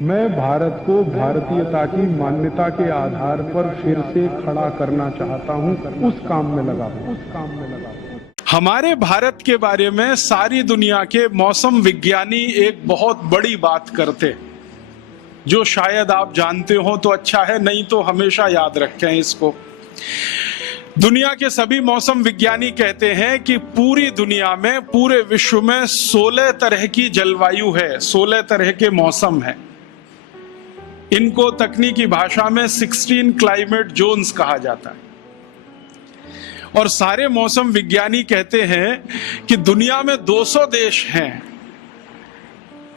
मैं भारत को भारतीयता की मान्यता के आधार पर फिर से खड़ा करना चाहता हूं, उस काम में लगा हूं। हमारे भारत के बारे में सारी दुनिया के मौसम विज्ञानी एक बहुत बड़ी बात करते, जो शायद आप जानते हो तो अच्छा है, नहीं तो हमेशा याद रखें इसको। दुनिया के सभी मौसम विज्ञानी कहते हैं कि पूरी दुनिया में, पूरे विश्व में 16 तरह की जलवायु है, 16 तरह के मौसम है। इनको तकनीकी भाषा में 16 क्लाइमेट जोन्स कहा जाता है। और सारे मौसम विज्ञानी कहते हैं कि दुनिया में 200 देश हैं,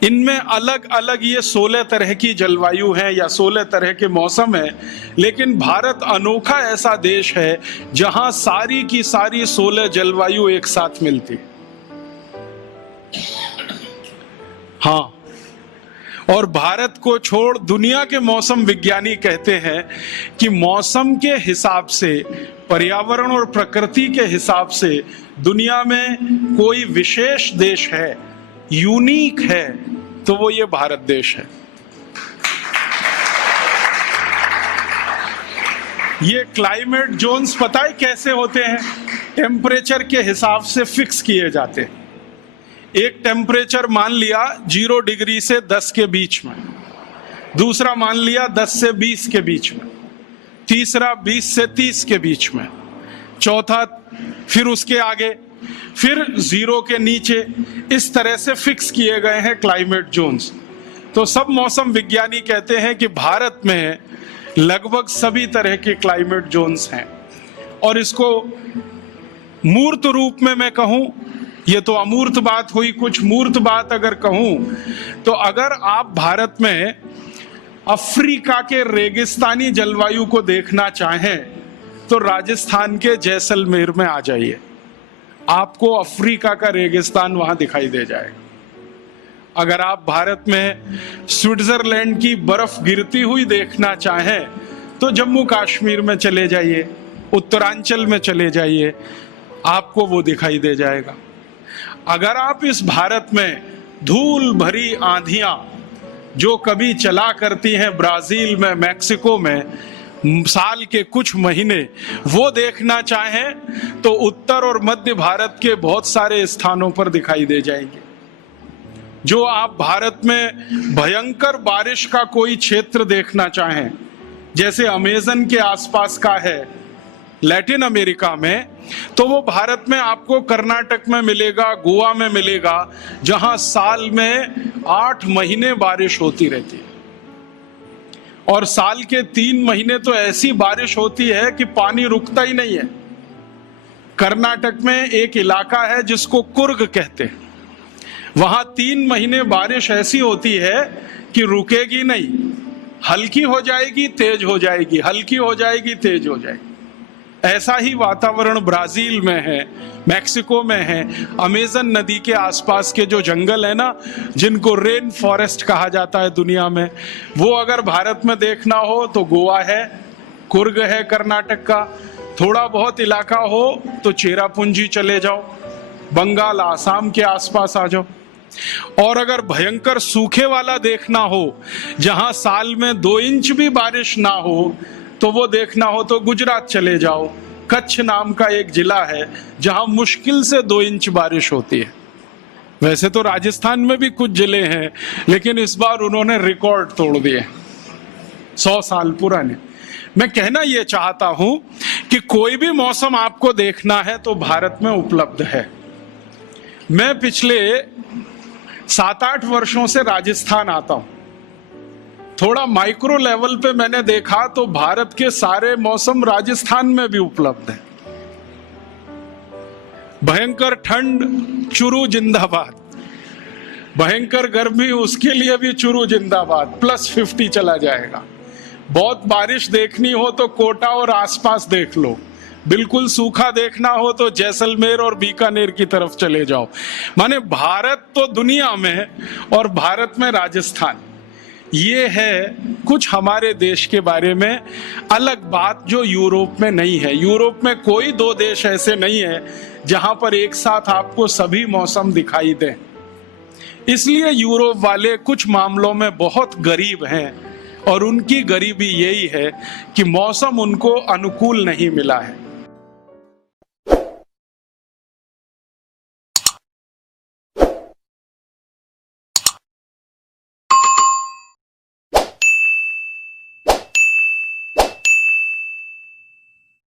इनमें अलग अलग ये 16 तरह की जलवायु है या 16 तरह के मौसम है। लेकिन भारत अनोखा ऐसा देश है जहां सारी की सारी 16 जलवायु एक साथ मिलती। हाँ, और भारत को छोड़ दुनिया के मौसम विज्ञानी कहते हैं कि मौसम के हिसाब से, पर्यावरण और प्रकृति के हिसाब से दुनिया में कोई विशेष देश है, यूनिक है, तो वो ये भारत देश है। ये क्लाइमेट जोन्स पता है कैसे होते हैं? टेम्परेचर के हिसाब से फिक्स किए जाते हैं। एक टेम्परेचर मान लिया 0 डिग्री से 10 के बीच में, दूसरा मान लिया 10 से 20 के बीच में, तीसरा 20 से 30 के बीच में, चौथा फिर उसके आगे, फिर 0 के नीचे। इस तरह से फिक्स किए गए हैं क्लाइमेट जोन्स। तो सब मौसम विज्ञानी कहते हैं कि भारत में लगभग सभी तरह के क्लाइमेट जोन्स हैं। और इसको मूर्त रूप में मैं कहूं, ये तो अमूर्त बात हुई, कुछ मूर्त बात अगर कहूं तो अगर आप भारत में अफ्रीका के रेगिस्तानी जलवायु को देखना चाहें तो राजस्थान के जैसलमेर में आ जाइए, आपको अफ्रीका का रेगिस्तान वहां दिखाई दे जाएगा। अगर आप भारत में स्विट्जरलैंड की बर्फ गिरती हुई देखना चाहें तो जम्मू कश्मीर में चले जाइए, उत्तरांचल में चले जाइए, आपको वो दिखाई दे जाएगा। अगर आप इस भारत में धूल भरी आंधियां जो कभी चला करती हैं ब्राजील में, मैक्सिको में, साल के कुछ महीने, वो देखना चाहें तो उत्तर और मध्य भारत के बहुत सारे स्थानों पर दिखाई दे जाएंगे। जो आप भारत में भयंकर बारिश का कोई क्षेत्र देखना चाहें, जैसे अमेज़न के आसपास का है लैटिन अमेरिका में, तो वो भारत में आपको कर्नाटक में मिलेगा, गोवा में मिलेगा, जहां साल में 8 महीने बारिश होती रहती है। और साल के 3 महीने तो ऐसी बारिश होती है कि पानी रुकता ही नहीं है। कर्नाटक में एक इलाका है जिसको कुर्ग कहते हैं, वहां 3 महीने बारिश ऐसी होती है कि रुकेगी नहीं, हल्की हो जाएगी, तेज हो जाएगी, हल्की हो जाएगी, तेज हो जाएगी। ऐसा ही वातावरण ब्राजील में है, मैक्सिको में है, अमेज़न नदी के आसपास के जो जंगल है ना, जिनको रेन फॉरेस्ट कहा जाता है दुनिया में, वो अगर भारत में देखना हो तो गोवा है, कुर्ग है कर्नाटक का, थोड़ा बहुत इलाका हो तो चेरापूंजी चले जाओ, बंगाल, आसाम के आसपास आ जाओ। और अगर भयंकर सूखे वाला देखना हो, जहां साल में 2 इंच भी बारिश ना हो, तो वो देखना हो तो गुजरात चले जाओ। कच्छ नाम का एक जिला है जहां मुश्किल से 2 इंच बारिश होती है। वैसे तो राजस्थान में भी कुछ जिले हैं, लेकिन इस बार उन्होंने रिकॉर्ड तोड़ दिए, 100 साल पुराने। मैं कहना ये चाहता हूं कि कोई भी मौसम आपको देखना है तो भारत में उपलब्ध है। मैं पिछले 7-8 वर्षों से राजस्थान आता हूं। थोड़ा माइक्रो लेवल पे मैंने देखा तो भारत के सारे मौसम राजस्थान में भी उपलब्ध है। भयंकर ठंड, चुरू जिंदाबाद, भयंकर गर्मी, उसके लिए भी चुरू जिंदाबाद, +50 चला जाएगा। बहुत बारिश देखनी हो तो कोटा और आसपास देख लो, बिल्कुल सूखा देखना हो तो जैसलमेर और बीकानेर की तरफ चले जाओ। माने भारत तो दुनिया में, और भारत में राजस्थान। ये है कुछ हमारे देश के बारे में अलग बात जो यूरोप में नहीं है। यूरोप में कोई 2 देश ऐसे नहीं है जहां पर एक साथ आपको सभी मौसम दिखाई दें। इसलिए यूरोप वाले कुछ मामलों में बहुत गरीब हैं और उनकी गरीबी यही है कि मौसम उनको अनुकूल नहीं मिला है।